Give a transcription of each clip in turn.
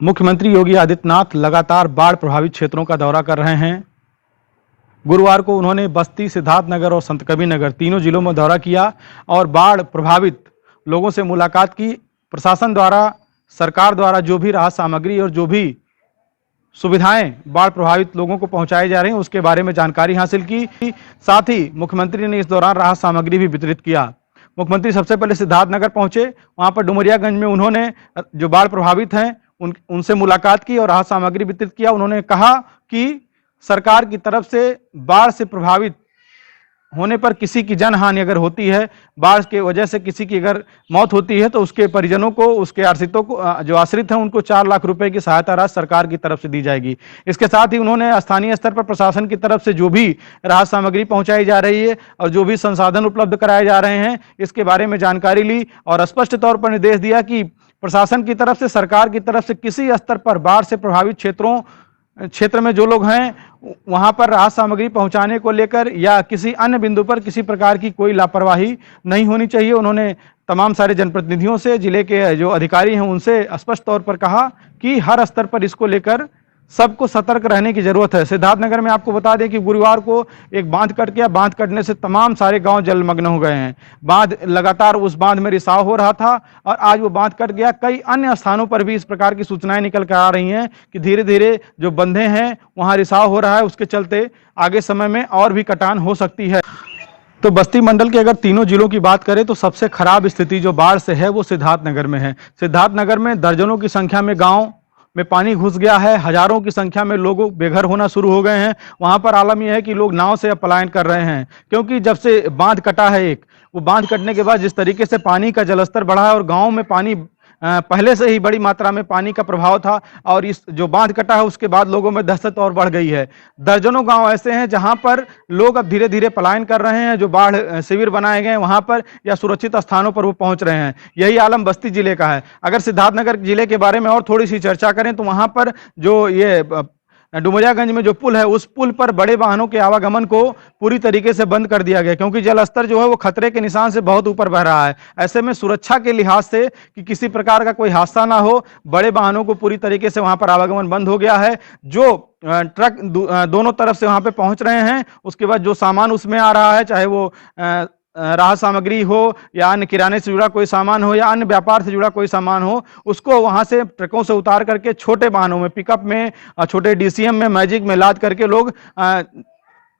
मुख्यमंत्री योगी आदित्यनाथ लगातार बाढ़ प्रभावित क्षेत्रों का दौरा कर रहे हैं। गुरुवार को उन्होंने बस्ती, सिद्धार्थनगर और संतकबीरनगर तीनों जिलों में दौरा किया और बाढ़ प्रभावित लोगों से मुलाकात की। प्रशासन द्वारा, सरकार द्वारा जो भी राहत सामग्री और जो भी सुविधाएं बाढ़ प्रभावित लोगों को पहुंचाई जा रही हैं उसके बारे में जानकारी हासिल की। साथ ही मुख्यमंत्री ने इस दौरान राहत सामग्री भी वितरित किया। मुख्यमंत्री सबसे पहले सिद्धार्थनगर पहुंचे। वहां पर डुमरियागंज में उन्होंने जो बाढ़ प्रभावित हैं उनसे मुलाकात की और राहत सामग्री वितरित किया। उन्होंने कहा कि सरकार की तरफ से बाढ़ से प्रभावित होने पर किसी की जनहानि अगर होती है, बाढ़ के वजह से किसी की अगर मौत होती है, तो उसके परिजनों को, उसके आश्रितों को, जो आश्रित हैं, उनको 4 लाख रुपए की सहायता राशि सरकार की तरफ से दी जाएगी। इसके साथ ही उन्होंने स्थानीय स्तर पर प्रशासन की तरफ से जो भी राहत सामग्री पहुंचाई जा रही है और जो भी संसाधन उपलब्ध कराए जा रहे हैं इसके बारे में जानकारी ली और स्पष्ट तौर पर निर्देश दिया कि प्रशासन की तरफ से, सरकार की तरफ से किसी स्तर पर बाढ़ से प्रभावित क्षेत्र में जो लोग हैं वहां पर राहत सामग्री पहुंचाने को लेकर या किसी अन्य बिंदु पर किसी प्रकार की कोई लापरवाही नहीं होनी चाहिए। उन्होंने तमाम सारे जनप्रतिनिधियों से, जिले के जो अधिकारी हैं उनसे स्पष्ट तौर पर कहा कि हर स्तर पर इसको लेकर सबको सतर्क रहने की जरूरत है। सिद्धार्थनगर में आपको बता दें कि गुरुवार को एक बांध कट गया। बांध कटने से तमाम सारे गांव जलमग्न हो गए हैं। बांध लगातार, उस बांध में रिसाव हो रहा था और आज वो बांध कट गया। कई अन्य स्थानों पर भी इस प्रकार की सूचनाएं निकल कर आ रही हैं कि धीरे धीरे जो बंधे हैं वहां रिसाव हो रहा है। उसके चलते आगे समय में और भी कटान हो सकती है। तो बस्ती मंडल के अगर तीनों जिलों की बात करें तो सबसे खराब स्थिति जो बाढ़ से है वो सिद्धार्थनगर में है। सिद्धार्थनगर में दर्जनों की संख्या में गांव में पानी घुस गया है। हजारों की संख्या में लोग बेघर होना शुरू हो गए हैं। वहां पर आलम यह है कि लोग नाव से अब पलायन कर रहे हैं, क्योंकि जब से बांध कटा है वो बांध कटने के बाद जिस तरीके से पानी का जलस्तर बढ़ा है और गांव में पानी पहले से ही बड़ी मात्रा में पानी का प्रभाव था और इस जो बांध कटा है उसके बाद लोगों में दहशत और बढ़ गई है। दर्जनों गांव ऐसे हैं जहां पर लोग अब धीरे धीरे पलायन कर रहे हैं। जो बाढ़ शिविर बनाए गए हैं वहां पर या सुरक्षित स्थानों पर वो पहुंच रहे हैं। यही आलम बस्ती जिले का है। अगर सिद्धार्थनगर जिले के बारे में और थोड़ी सी चर्चा करें तो वहां पर जो ये डुमरियागंज में जो पुल है उस पुल पर बड़े वाहनों के आवागमन को पूरी तरीके से बंद कर दिया गया, क्योंकि जल स्तर जो है वो खतरे के निशान से बहुत ऊपर बह रहा है। ऐसे में सुरक्षा के लिहाज से कि किसी प्रकार का कोई हादसा ना हो, बड़े वाहनों को पूरी तरीके से वहां पर आवागमन बंद हो गया है। जो ट्रक दोनों तरफ से वहां पे पहुंच रहे हैं, उसके बाद जो सामान उसमें आ रहा है, चाहे वो राहत सामग्री हो या अन्य किराने से जुड़ा कोई सामान हो या अन्य व्यापार से जुड़ा कोई सामान हो, उसको वहां से ट्रकों से उतार करके छोटे वाहनों में, पिकअप में, छोटे डीसीएम में, मैजिक में लाद करके लोग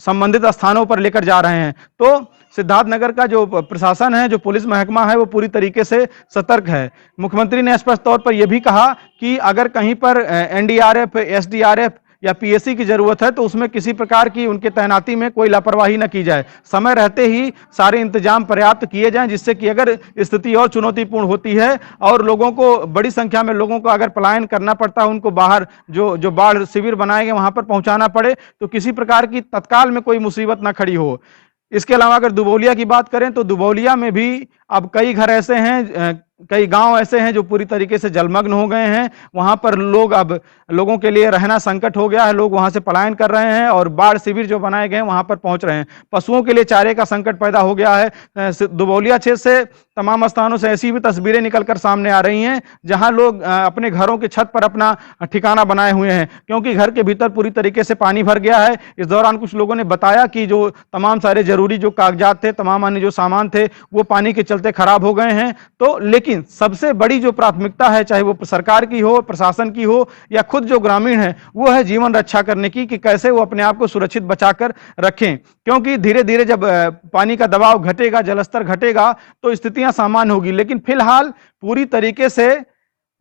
संबंधित स्थानों पर लेकर जा रहे हैं। तो सिद्धार्थनगर का जो प्रशासन है, जो पुलिस महकमा है, वो पूरी तरीके से सतर्क है। मुख्यमंत्री ने स्पष्ट तौर पर यह भी कहा कि अगर कहीं पर एनडीआरएफ, एसडीआरएफ या पीएसी की जरूरत है तो उसमें किसी प्रकार की उनके तैनाती में कोई लापरवाही न की जाए। समय रहते ही सारे इंतजाम पर्याप्त किए जाएं, जिससे कि अगर स्थिति और चुनौतीपूर्ण होती है और लोगों को, बड़ी संख्या में लोगों को अगर पलायन करना पड़ता है, उनको बाहर जो बाढ़ शिविर बनाए गए वहां पर पहुंचाना पड़े, तो किसी प्रकार की तत्काल में कोई मुसीबत ना खड़ी हो। इसके अलावा अगर दुबौलिया की बात करें तो दुबौलिया में भी अब कई घर ऐसे हैं, कई गांव ऐसे हैं जो पूरी तरीके से जलमग्न हो गए हैं। वहां पर अब लोगों के लिए रहना संकट हो गया है। लोग वहां से पलायन कर रहे हैं और बाढ़ शिविर जो बनाए गए हैं वहां पर पहुंच रहे हैं। पशुओं के लिए चारे का संकट पैदा हो गया है। दुबौलिया क्षेत्र से तमाम स्थानों से ऐसी भी तस्वीरें निकलकर सामने आ रही हैं जहां लोग अपने घरों की छत पर अपना ठिकाना बनाए हुए हैं, क्योंकि घर के भीतर पूरी तरीके से पानी भर गया है। इस दौरान कुछ लोगों ने बताया कि जो तमाम सारे जरूरी जो कागजात थे, तमाम अन्य जो सामान थे, वो पानी के चलते खराब हो गए हैं। तो लेकिन सबसे बड़ी जो प्राथमिकता है, चाहे वो सरकार की हो, प्रशासन की हो या खुद जो ग्रामीण है, वो है जीवन रक्षा करने की, कि कैसे वो अपने आप को सुरक्षित बचाकर रखें। क्योंकि धीरे धीरे जब पानी का दबाव घटेगा, जलस्तर घटेगा, तो स्थितियां सामान्य होगी। लेकिन फिलहाल पूरी तरीके से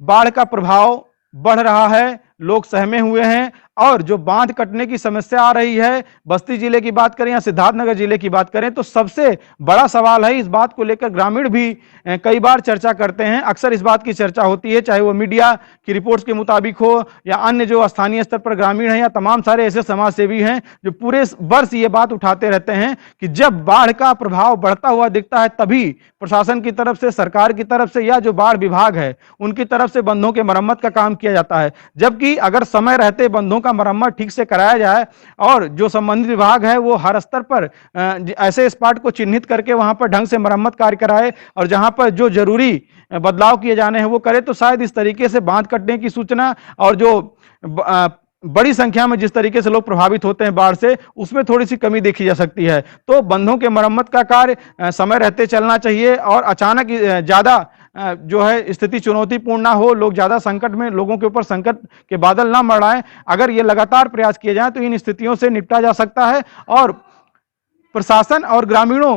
बाढ़ का प्रभाव बढ़ रहा है, लोग सहमे हुए हैं और जो बांध कटने की समस्या आ रही है, बस्ती जिले की बात करें या सिद्धार्थनगर जिले की बात करें, तो सबसे बड़ा सवाल है। इस बात को लेकर ग्रामीण भी कई बार चर्चा करते हैं। अक्सर इस बात की चर्चा होती है, चाहे वो मीडिया की रिपोर्ट्स के मुताबिक हो या अन्य जो स्थानीय स्तर पर ग्रामीण हैं या तमाम सारे ऐसे समाज सेवी हैं जो पूरे वर्ष ये बात उठाते रहते हैं कि जब बाढ़ का प्रभाव बढ़ता हुआ दिखता है तभी प्रशासन की तरफ से, सरकार की तरफ से या जो बाढ़ विभाग है उनकी तरफ से बंधों के मरम्मत का काम किया जाता है। जबकि अगर समय रहते बंधों का का मरम्मत ठीक से कराया जाए और जो संबंधित विभाग है वो हर स्तर पर ऐसे स्पॉट को चिन्हित करके वहां पर ढंग से मरम्मत कार्य कराए और जहां पर जो जरूरी बदलाव किए जाने हैं वो करे, तो शायद इस तरीके से बांध कटने की सूचना और जो बड़ी संख्या में जिस तरीके से लोग प्रभावित होते हैं बाढ़ से, उसमें थोड़ी सी कमी देखी जा सकती है। तो बंधों के मरम्मत का कार्य समय रहते चलना चाहिए और अचानक ज्यादा जो है स्थिति चुनौतीपूर्ण ना हो, लोग ज्यादा संकट में, लोगों के ऊपर संकट के बादल ना मंडराएं। अगर ये लगातार प्रयास किए जाएं तो इन स्थितियों से निपटा जा सकता है और प्रशासन और ग्रामीणों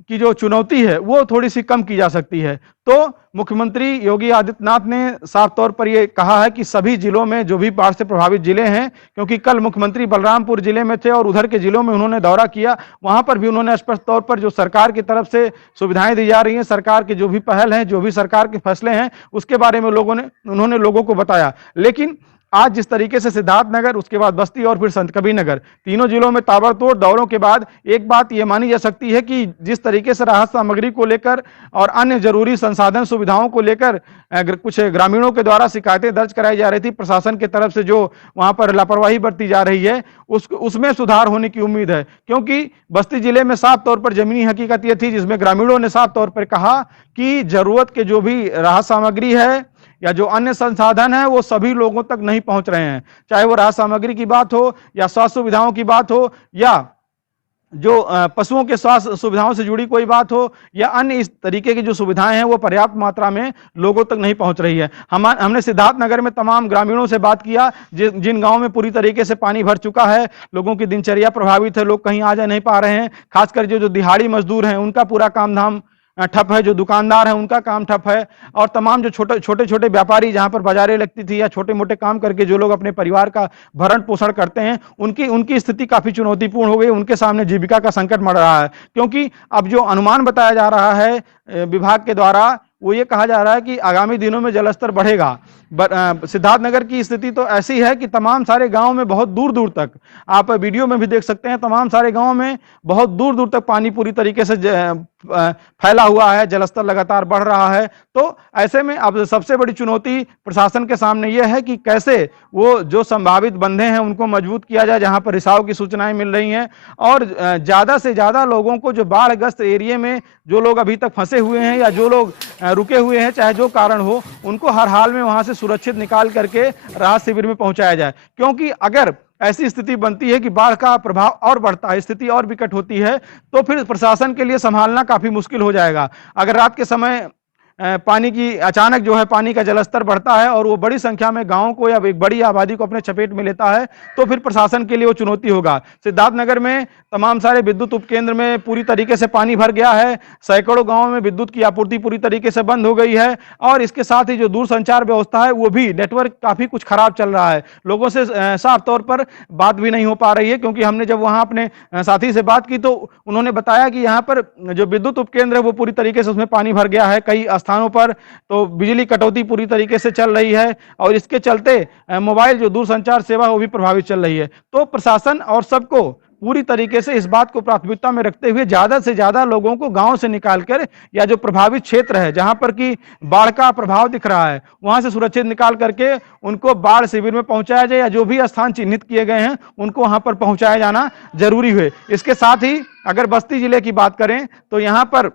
की जो चुनौती है वो थोड़ी सी कम की जा सकती है। तो मुख्यमंत्री योगी आदित्यनाथ ने साफ तौर पर यह कहा है कि सभी जिलों में जो भी बाढ़ से प्रभावित जिले हैं, क्योंकि कल मुख्यमंत्री बलरामपुर जिले में थे और उधर के जिलों में उन्होंने दौरा किया, वहां पर भी उन्होंने स्पष्ट तौर पर जो सरकार की तरफ से सुविधाएं दी जा रही हैं, सरकार के जो भी पहल हैं, जो भी सरकार के फैसले हैं, उसके बारे में उन्होंने लोगों को बताया। लेकिन आज जिस तरीके से सिद्धार्थनगर, उसके बाद बस्ती और फिर संतकबीरनगर, तीनों जिलों में ताबड़तोड़ दौरों के बाद एक बात यह मानी जा सकती है कि जिस तरीके से राहत सामग्री को लेकर और अन्य जरूरी संसाधन सुविधाओं को लेकर कुछ ग्रामीणों के द्वारा शिकायतें दर्ज कराई जा रही थी, प्रशासन की तरफ से जो वहां पर लापरवाही बरती जा रही है, उसमें सुधार होने की उम्मीद है। क्योंकि बस्ती जिले में साफ तौर पर जमीनी हकीकत यह थी जिसमें ग्रामीणों ने साफ तौर पर कहा कि जरूरत के जो भी राहत सामग्री है या जो अन्य संसाधन है वो सभी लोगों तक नहीं पहुंच रहे हैं, चाहे वो राहत सामग्री की बात हो या स्वास्थ्य सुविधाओं की बात हो या जो पशुओं के स्वास्थ्य सुविधाओं से जुड़ी कोई बात हो या अन्य इस तरीके की जो सुविधाएं हैं वो पर्याप्त मात्रा में लोगों तक नहीं पहुंच रही है। हमने सिद्धार्थनगर में तमाम ग्रामीणों से बात किया जिन गांवों में पूरी तरीके से पानी भर चुका है, लोगों की दिनचर्या प्रभावित है, लोग कहीं आ जा नहीं पा रहे हैं, खासकर जो दिहाड़ी मजदूर हैं उनका पूरा काम धाम ठप है, जो दुकानदार है उनका काम ठप है और तमाम जो छोटे छोटे व्यापारी जहां पर बाजारें लगती थी या छोटे मोटे काम करके जो लोग अपने परिवार का भरण पोषण करते हैं, उनकी स्थिति काफी चुनौतीपूर्ण हो गई, उनके सामने जीविका का संकट मर रहा है। क्योंकि अब जो अनुमान बताया जा रहा है विभाग के द्वारा, वो ये कहा जा रहा है कि आगामी दिनों में जलस्तर बढ़ेगा। सिद्धार्थनगर की स्थिति तो ऐसी है कि तमाम सारे गांव में बहुत दूर दूर तक, आप वीडियो में भी देख सकते हैं, तमाम सारे गांव में बहुत दूर दूर तक पानी पूरी तरीके से फैला हुआ है, जलस्तर लगातार बढ़ रहा है। तो ऐसे में अब सबसे बड़ी चुनौती प्रशासन के सामने यह है कि कैसे वो जो संभावित बंधे हैं उनको मजबूत किया जाए जहां पर रिसाव की सूचनाएं मिल रही हैं और ज्यादा से ज्यादा लोगों को जो बाढ़ग्रस्त एरिया में जो लोग अभी तक फंसे हुए हैं या जो लोग रुके हुए हैं, चाहे जो कारण हो, उनको हर हाल में वहां से सुरक्षित निकाल करके राहत शिविर में पहुंचाया जाए। क्योंकि अगर ऐसी स्थिति बनती है कि बाढ़ का प्रभाव और बढ़ता है, स्थिति और विकट होती है, तो फिर प्रशासन के लिए संभालना काफी मुश्किल हो जाएगा। अगर रात के समय पानी की अचानक जो है पानी का जलस्तर बढ़ता है और वो बड़ी संख्या में गांवों को या एक बड़ी आबादी को अपने चपेट में लेता है, तो फिर प्रशासन के लिए वो चुनौती होगा। सिद्धार्थनगर में तमाम सारे विद्युत उपकेंद्र में पूरी तरीके से पानी भर गया है, सैकड़ों गांवों में विद्युत की आपूर्ति पूरी तरीके से बंद हो गई है और इसके साथ ही जो दूरसंचार व्यवस्था है वो भी, नेटवर्क काफी कुछ खराब चल रहा है, लोगों से साफ तौर पर बात भी नहीं हो पा रही है। क्योंकि हमने जब वहां अपने साथी से बात की तो उन्होंने बताया कि यहाँ पर जो विद्युत उपकेंद्र है वो पूरी तरीके से उसमें पानी भर गया है, कई स्थानों पर तो बिजली कटौती पूरी तरीके से चल रही है और इसके चलते मोबाइल जो दूरसंचार सेवा वो भी प्रभावित चल रही है। तो प्रशासन और सबको पूरी तरीके से इस बात को प्राथमिकता में रखते हुए ज्यादा से ज्यादा लोगों को गांव से निकालकर या जो प्रभावित क्षेत्र है जहां पर कि बाढ़ का प्रभाव दिख रहा है वहां से सुरक्षित निकाल करके उनको बाढ़ शिविर में पहुंचाया जाए या जो भी स्थान चिन्हित किए गए हैं उनको वहां पर पहुंचाया जाना जरूरी है। इसके साथ ही अगर बस्ती जिले की बात करें तो यहां पर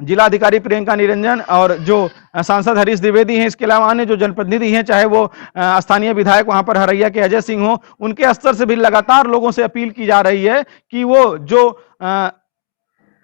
जिलाधिकारी प्रियंका निरंजन और जो सांसद हरीश द्विवेदी हैं, इसके अलावा अन्य जो जनप्रतिनिधि हैं, चाहे वो स्थानीय विधायक वहां पर हरैया के अजय सिंह हो, उनके स्तर से भी लगातार लोगों से अपील की जा रही है कि वो जो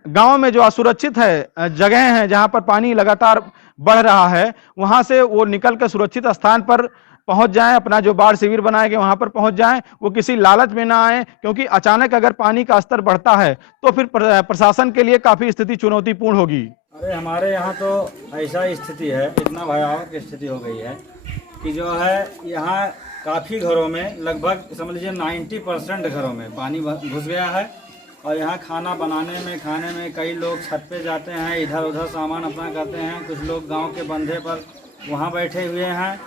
गांव में जो असुरक्षित है जगह हैं जहां पर पानी लगातार बढ़ रहा है, वहां से वो निकलकर सुरक्षित स्थान पर पहुंच जाएं, अपना जो बाढ़ शिविर बनाए गए वहां पर पहुंच जाएं, वो किसी लालच में ना आए। क्योंकि अचानक अगर पानी का स्तर बढ़ता है तो फिर प्रशासन के लिए काफी स्थिति चुनौतीपूर्ण होगी। अरे हमारे यहाँ तो ऐसा स्थिति है, इतना भयावह स्थिति हो गई है कि जो है यहाँ काफ़ी घरों में, लगभग समझ लीजिए 90% घरों में पानी घुस गया है और यहाँ खाना बनाने में, खाने में कई लोग छत पे जाते हैं, इधर उधर सामान अपना करते हैं, कुछ लोग गांव के बंधे पर वहाँ बैठे हुए हैं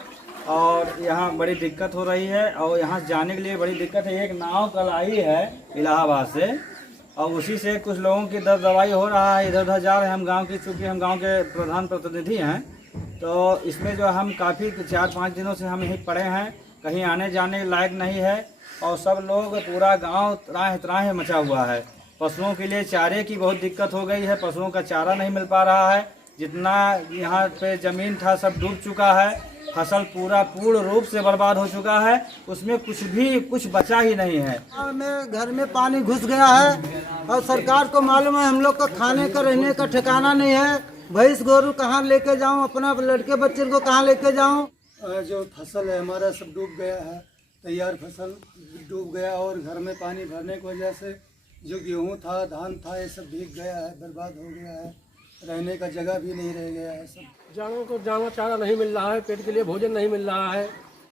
और यहाँ बड़ी दिक्कत हो रही है। और यहाँ जाने के लिए बड़ी दिक्कत है। एक नाव कल आई है इलाहाबाद से और उसी से कुछ लोगों की दर्द दवाई हो रहा है, इधर उधर जा रहे हैं। हम गांव की, चूँकि हम गांव के प्रधान प्रतिनिधि हैं, तो इसमें जो हम काफ़ी 4-5 दिनों से हम यहीं पड़े हैं। कहीं आने जाने लायक नहीं है और सब लोग पूरा गांव त्राह त्राह मचा हुआ है। पशुओं के लिए चारे की बहुत दिक्कत हो गई है, पशुओं का चारा नहीं मिल पा रहा है। जितना यहाँ पे ज़मीन था सब डूब चुका है, फसल पूरा पूर्ण रूप से बर्बाद हो चुका है, उसमें कुछ बचा ही नहीं है। में घर में पानी घुस गया है और सरकार को मालूम है हम लोग का खाने का रहने का ठिकाना नहीं है। भैंस गोरू कहाँ लेके जाऊं, अपना लड़के बच्चे को कहाँ लेके जाऊं। जो फसल है हमारा सब डूब गया है, तैयार फसल डूब गया और घर में पानी भरने की वजह से जो गेहूं था धान था ये सब भीग गया है, बर्बाद हो गया है, रहने का जगह भी नहीं रह गया है। सब जानवरों को जानवर चारा नहीं मिल रहा है, पेट के लिए भोजन नहीं मिल रहा है।